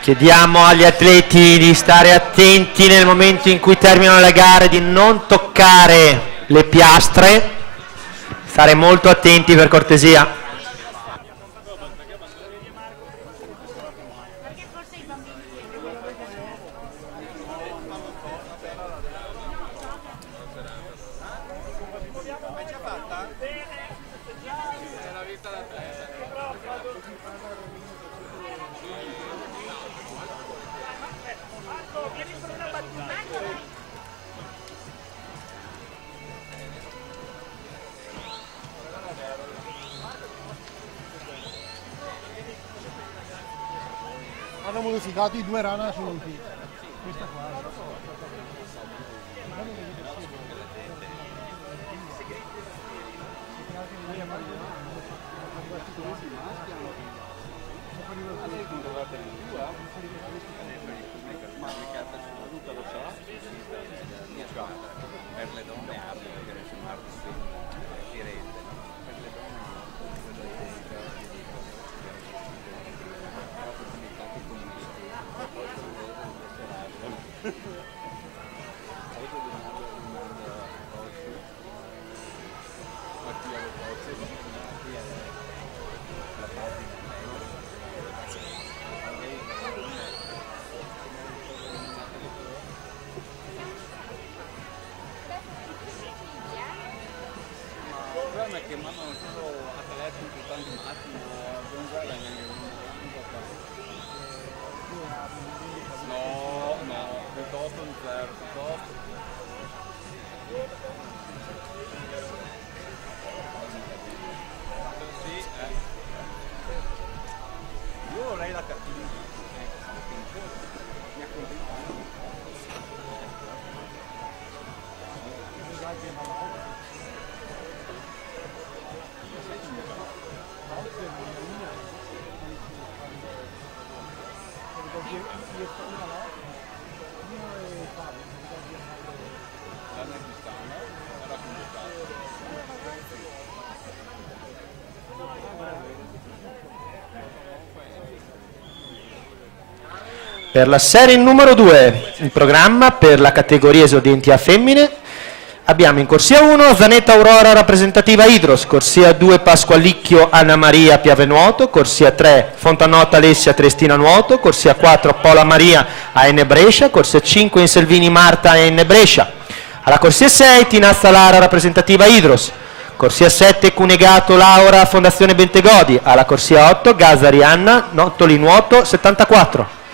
Chiediamo agli atleti di stare attenti nel momento in cui terminano le gare, di non toccare le piastre, stare molto attenti per cortesia. Hanno modificato i due rana sono qui. Questa qua. Che mandano solo atleti importanti massimo, no, piuttosto un zero, piuttosto. Sì, io vorrei la cattiva. Mi accontento. Per la serie numero 2, il programma per la categoria esordenti a femmine, abbiamo in corsia 1 Zanetta Aurora rappresentativa Idros, corsia 2 Pasqualicchio Anna Maria Piave Nuoto, corsia 3 Fontanotta Alessia Triestina Nuoto, corsia 4 Paola Maria AN Brescia, corsia 5 Inselvini Marta AN Brescia. Alla corsia 6 Tinazza Lara rappresentativa Idros, corsia 7 Cunegato Laura Fondazione Bentegodi, alla corsia 8 Gazzari Anna Nottoli Nuoto 74.